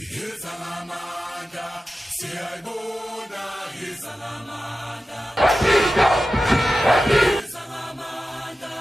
Izalamanda, siyayibona izalamanda. Izalamanda,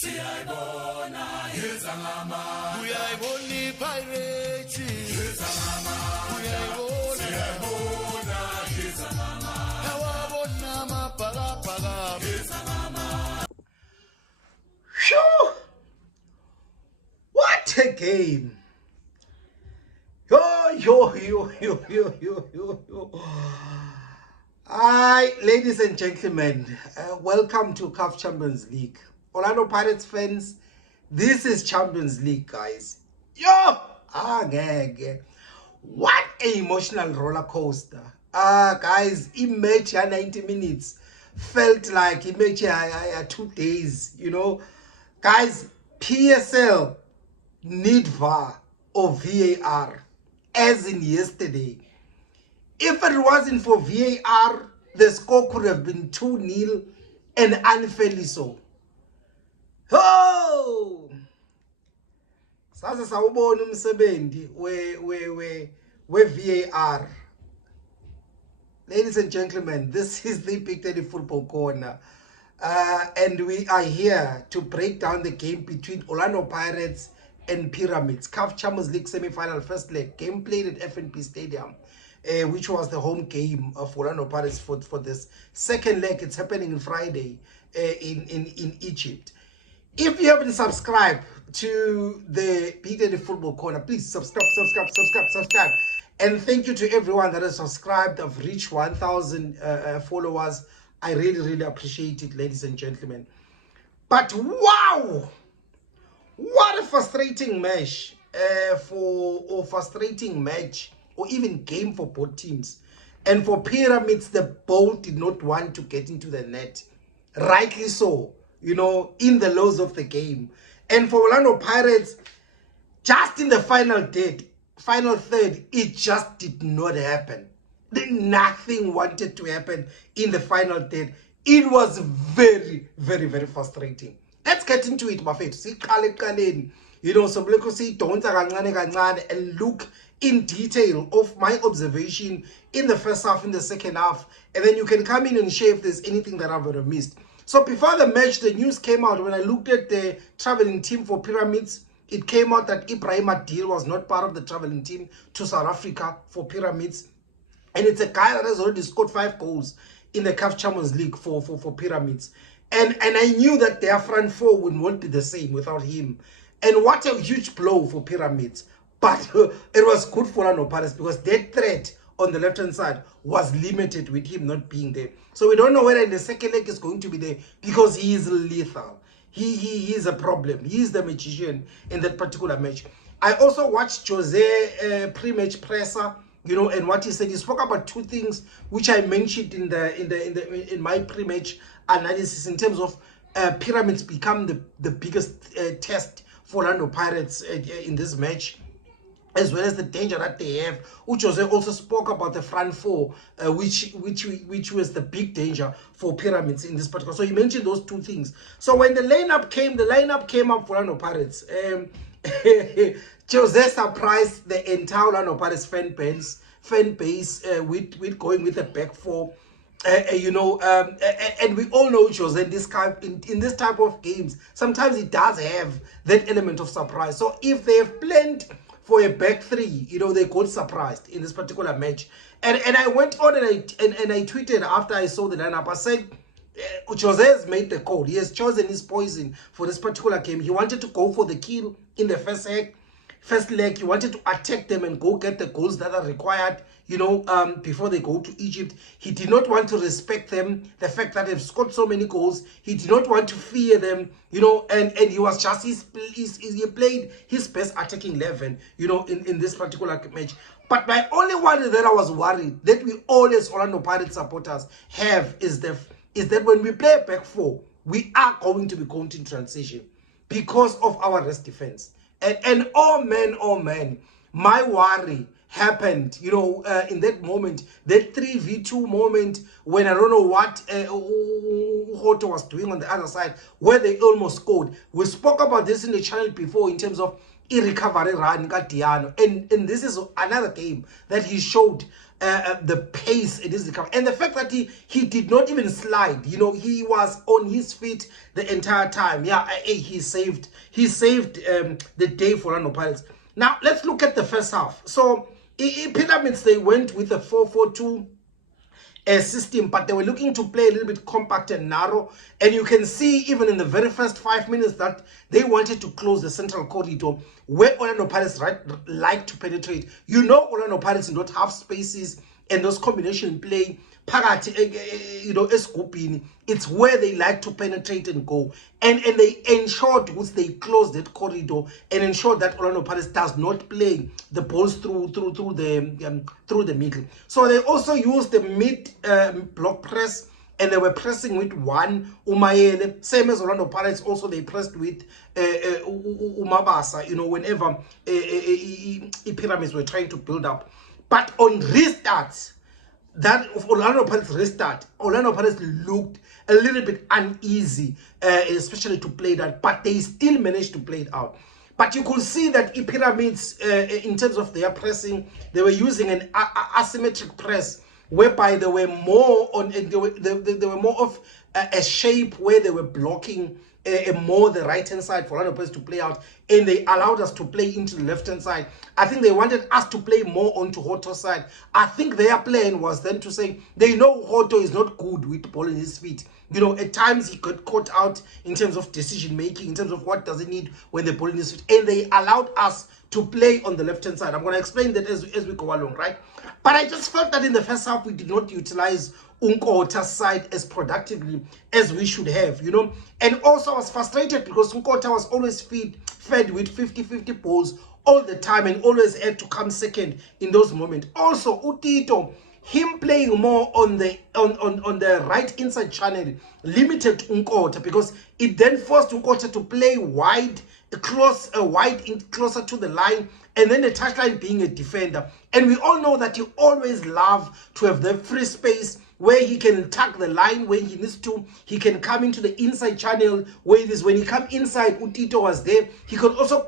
siyayibona izalamanda. Uyayibona iPirates. Izalamanda, siyayibona izalamanda. Awabona amabhakabhaka. Izalamanda. Shoo! What a game! Yo. Hi, ladies and gentlemen. Welcome to CAF Champions League. Orlando Pirates fans, this is Champions League, guys. What an emotional roller coaster. Guys, image 90 minutes felt like image 2 days, you know. Guys, PSL need VAR or VAR. As in yesterday. If it wasn't for VAR, the score could have been 2-0 and unfairly so. Oh! Sasa sawubona umsebenzi we VAR. Ladies and gentlemen, this is the BigDaddy Football Corner. And we are here to break down the game between Orlando Pirates and Pyramids. CAF Champions League semi-final first leg. Game played at FNB Stadium, which was the home game of Orlando Pirates for this second leg. It's happening on Friday in Egypt. If you haven't subscribed to the BigDaddy Football Corner, please subscribe. And thank you to everyone that has subscribed. I've reached 1,000 followers. I really appreciate it, ladies and gentlemen. But wow! What a frustrating match or even game for both teams. And for Pyramids, the ball did not want to get into the net. Rightly so, you know, in the lows of the game. And for Orlando Pirates, just in the final third, it just did not happen. Nothing wanted to happen in the final third. It was very frustrating. Let's get into it, bafethu. You know, so and look in detail of my observation in the first half, in the second half, and then you can come in and share if there's anything that I've missed. So before the match, the news came out. When I looked at the traveling team for Pyramids, it came out that BigDaddy was not part of the traveling team to South Africa for Pyramids, and it's a guy that has already scored 5 goals in the CAF Champions League for Pyramids. And I knew that their front four won't be the same without him. And what a huge blow for Pyramids. But it was good for Orlando Pirates because their threat on the left-hand side was limited with him not being there. So we don't know whether in the second leg is going to be there because he is lethal. He is a problem. He is the magician in that particular match. I also watched Jose pre-match presser, you know, and what he said. He spoke about 2 things which I mentioned in my pre-match analysis in terms of Pyramids become the biggest test for Orlando Pirates in this match, as well as the danger that they have. Jose also spoke about the front four, which was the big danger for Pyramids in this particular. So he mentioned those 2 things. So when the lineup came up for Orlando Pirates, Jose surprised the entire Orlando Pirates fan base with going with a back 4. You know, and we all know Jose in this type of games, sometimes it does have that element of surprise. So if they have planned for a back 3, you know, they got surprised in this particular match. And I went on and I tweeted after I saw the lineup. I said, Jose has made the call. He has chosen his poison for this particular game. He wanted to go for the kill in the first leg. He wanted to attack them and go get the goals that are required, you know, before they go to Egypt. He did not want to respect them, the fact that they've scored so many goals. He did not want to fear them, you know, and he was just, he played his best attacking 11, you know, in this particular match. But my only one that I was worried that we all as Orlando Pirates supporters have is that when we play a back 4, we are going to be going in transition because of our rest defense. And oh man, my worry happened, you know, in that moment, that 3v2 moment when I don't know what Hoto was doing on the other side, where they almost scored. We spoke about this in the channel before in terms of recovery run Diano, and this is another game that he showed the pace in his recovery, and the fact that he did not even slide. You know, he was on his feet the entire time. Yeah, he saved the day for Orlando Pirates. Now let's look at the first half. So Pyramids, they went with a 4-4-2 system, but they were looking to play a little bit compact and narrow, and you can see even in the very first 5 minutes that they wanted to close the central corridor where Orlando Pirates like to penetrate. You know, Orlando Pirates do not have spaces, and those combination play it's where they like to penetrate and go, and they ensured they closed that corridor and ensured that Orlando Pirates does not play the balls through the middle. So they also used the mid block press, and they were pressing with one Umayele, same as Orlando Pirates. Also they pressed with Umabasa, you know, whenever Pyramids were trying to build up. But on restarts, that of Orlando Pirates restart, Orlando Pirates looked a little bit uneasy, especially to play that, but they still managed to play it out. But you could see that Pyramids, in terms of their pressing, they were using an asymmetric press, whereby they were more on, they were more of a shape where they were blocking more the right hand side for Orlando Pirates to play out, and they allowed us to play into the left hand side. I think they wanted us to play more onto Hoto's side. I think their plan was then to say they know Hoto is not good with the ball in his feet. You know, at times he got caught out in terms of decision making, in terms of what does he need when the ball in his feet, and they allowed us to play on the left hand side. I'm going to explain that as we go along, right? But I just felt that in the first half we did not utilize Unkota's side as productively as we should have, you know. And also I was frustrated because Unkota was always fed with 50-50 balls all the time and always had to come second in those moments. Also Utito, him playing more on the right inside channel limited Unkota, because it then forced Unkota to play wide, closer to the line, and then the touchline being a defender. And we all know that you always love to have the free space where he can tag the line when he needs to. He can come into the inside channel where it is. When he come inside, Utito was there. He could also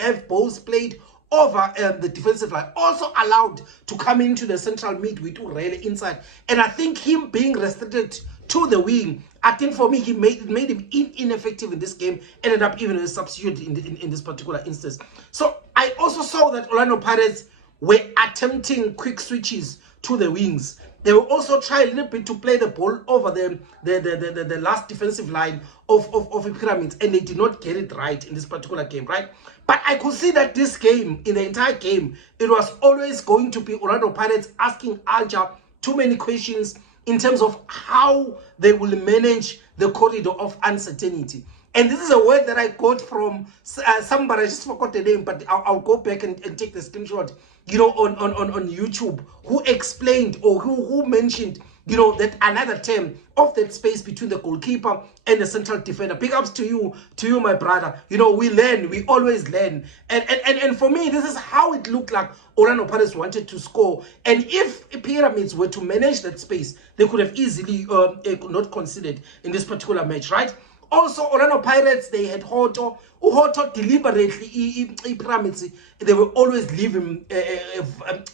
have balls played over the defensive line, also allowed to come into the central mid with Urele inside. And I think him being restricted to the wing, I think for me, he made him ineffective in this game, ended up even a substitute in this particular instance. So I also saw that Orlando Pirates were attempting quick switches to the wings. They will also try a little bit to play the ball over the last defensive line of Pyramids, and they did not get it right in this particular game, right? But I could see that this game, in the entire game, it was always going to be Orlando Pirates asking Alja too many questions in terms of how they will manage the corridor of uncertainty. And this is a word that I got from somebody, I just forgot the name, but I'll go back and take the screenshot, you know, on YouTube, who explained, or who mentioned, you know, that another term of that space between the goalkeeper and the central defender. Big ups to you, my brother. You know, we learn, we always learn. And for me, this is how it looked like Orlando Pirates wanted to score. And if Pyramids were to manage that space, they could have easily not conceded in this particular match, right? Also, Orlando Pirates, they had Hoto. Hoto deliberately, Pyramids, they will always leave him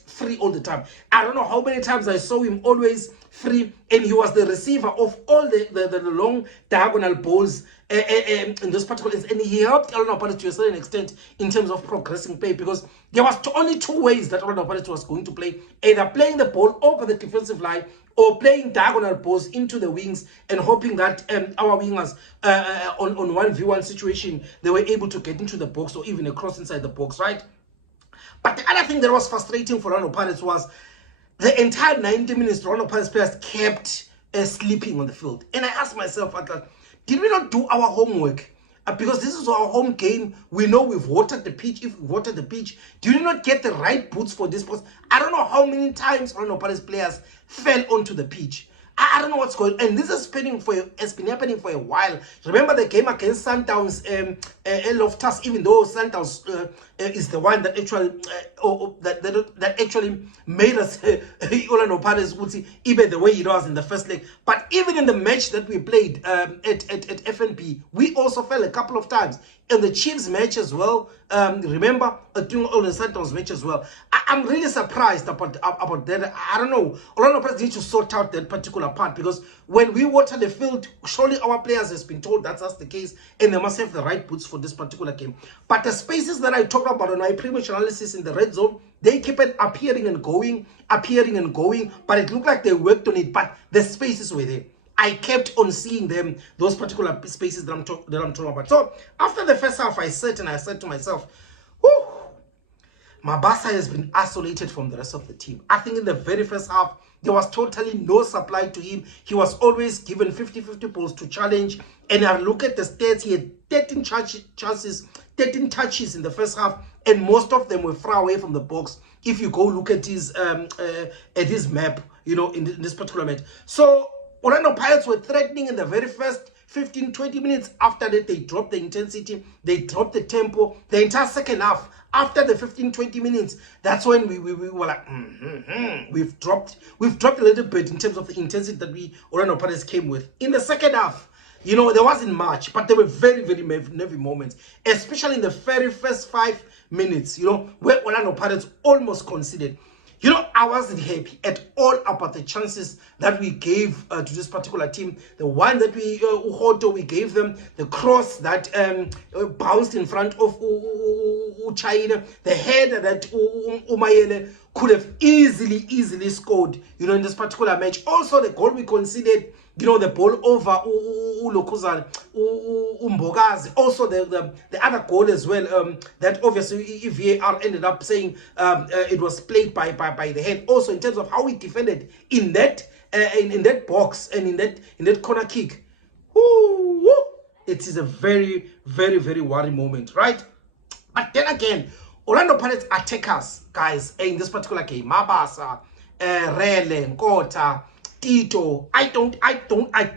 free all the time. I don't know how many times I saw him always free, and he was the receiver of all the long diagonal balls in this particular instance. And he helped Orlando Pirates to a certain extent in terms of progressing play, because there was only two ways that Orlando Pirates was going to play: either playing the ball over the defensive line or playing diagonal balls into the wings and hoping that our wingers on 1v1 situation, they were able to get into the box or even across inside the box, right? But the other thing that was frustrating for Orlando Pirates was the entire 90 minutes, Orlando Pirates players kept sleeping on the field. And I asked myself, did we not do our homework? Because this is our home game. We know we've watered the pitch. If we watered the pitch, do you not get the right boots for this post? I don't know how many times Orlando Pirates players fell onto the pitch. I don't know what's going on. And this has been happening for a while. Remember the game against Sundowns, Loftus, even though Sundowns is the one that actually that actually made us Orlando Pirates even the way it was in the first leg. But even in the match that we played at FNB, we also fell a couple of times. In the Chiefs match as well, remember doing all the Santos match as well. I'm really surprised about that. I don't know. Orlando Pirates need to sort out that particular part, because when we water the field, surely our players has been told that's the case, and they must have the right boots for this particular game. But the spaces that I talked about in my PreMatch analysis in the red zone, they keep it appearing and going, but it looked like they worked on it, but the spaces were there. I kept on seeing them, those particular spaces that I'm talking about. So after the first half, I said to myself, whew, Mabasa has been isolated from the rest of the team. I think in the very first half, there was totally no supply to him. He was always given 50-50 balls to challenge. And I look at the stats, he had 13 touches in the first half, and most of them were far away from the box. If you go look at his map, in this particular match. So Orlando Pirates were threatening in the very first 15-20 minutes. After that, they dropped the intensity, they dropped the tempo. The entire second half, after the 15-20 minutes, that's when we were like, we've dropped a little bit in terms of the intensity that Orlando Pirates came with. In the second half, there wasn't much, but there were very, very nervy moments, especially in the very first 5 minutes, where Orlando Pirates almost conceded. I wasn't happy at all about the chances that we gave to this particular team. The one that we gave them, the cross that bounced in front of China, the header that Umayele could have easily scored, in this particular match. Also, the goal we conceded, the ball over Lokuzan, Umbogazi. Also, the other goal as well, that obviously VAR ended up saying it was played by the head. Also, in terms of how we defended in that box and in that corner kick, it is a very, very, very worrying moment, right? But then again, Orlando Pirates attackers, guys, in this particular game, Mabasa, Rele, Nkota, Tito, I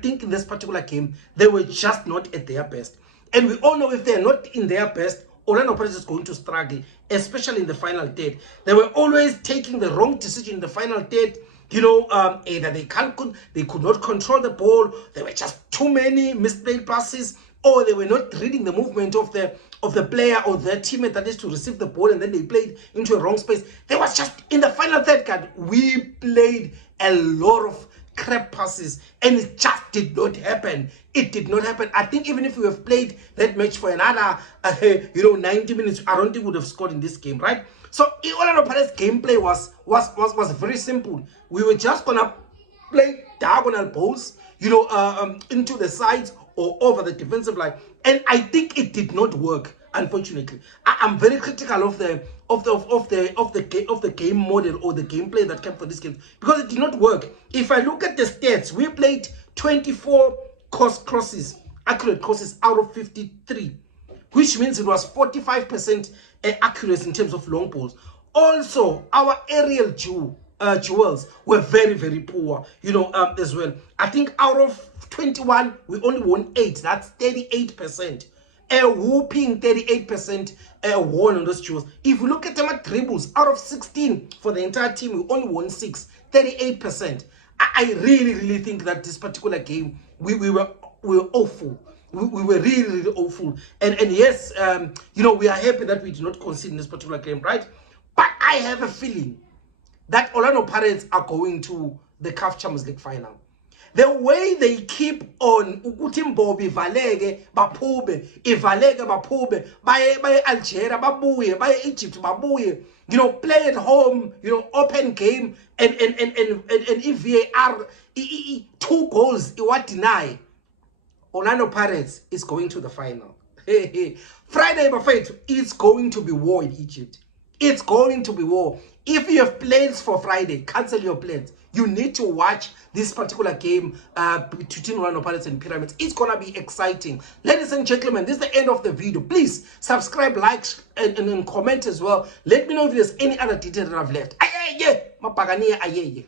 think in this particular game, they were just not at their best. And we all know if they're not in their best, Orlando Pirates is going to struggle, especially in the final third. They were always taking the wrong decision in the final third. Either they could not control the ball, there were just too many misplaced passes, or they were not reading the movement of the player or their teammate that is to receive the ball, and then they played into a wrong space. There was just, in the final third card, we played a lot of crap passes, and it just did not happen. It did not happen. I think even if we have played that match for another 90 minutes, I don't think we would have scored in this game, right? So Orlando Pirates gameplay was very simple. We were just gonna play diagonal balls, into the sides or over the defensive line, and I think it did not work. Unfortunately, I'm very critical of the game model or the gameplay that came for this game, because it did not work. If I look at the stats, we played 24 accurate crosses out of 53, which means it was 45% accuracy in terms of long balls. Also, our aerial duels were very, very poor, as well. I think out of 21, we only won 8. That's 38%. A whooping 38% won on those duels. If you look at them at dribbles, out of 16 for the entire team, we only won 6, 38%. I really think that this particular game, we were awful. We were really awful. And yes, we are happy that we did not concede in this particular game, right? But I have a feeling that Orlando Pirates are going to the CAF Champions League final. The way they keep on ukuthi Mbobi ivaleke baphume baye Algeria babuye baye Egypt babuye, play at home, open game, and if VAR 2 goals what deny, Orlando Pirates is going to the final. Friday buffet is going to be war in Egypt. It's going to be war. If you have plans for Friday, cancel your plans. You need to watch this particular game between Orlando Pirates and Pyramids. It's going to be exciting. Ladies and gentlemen, this is the end of the video. Please subscribe, like, and comment as well. Let me know if there's any other detail that I've left. Aye,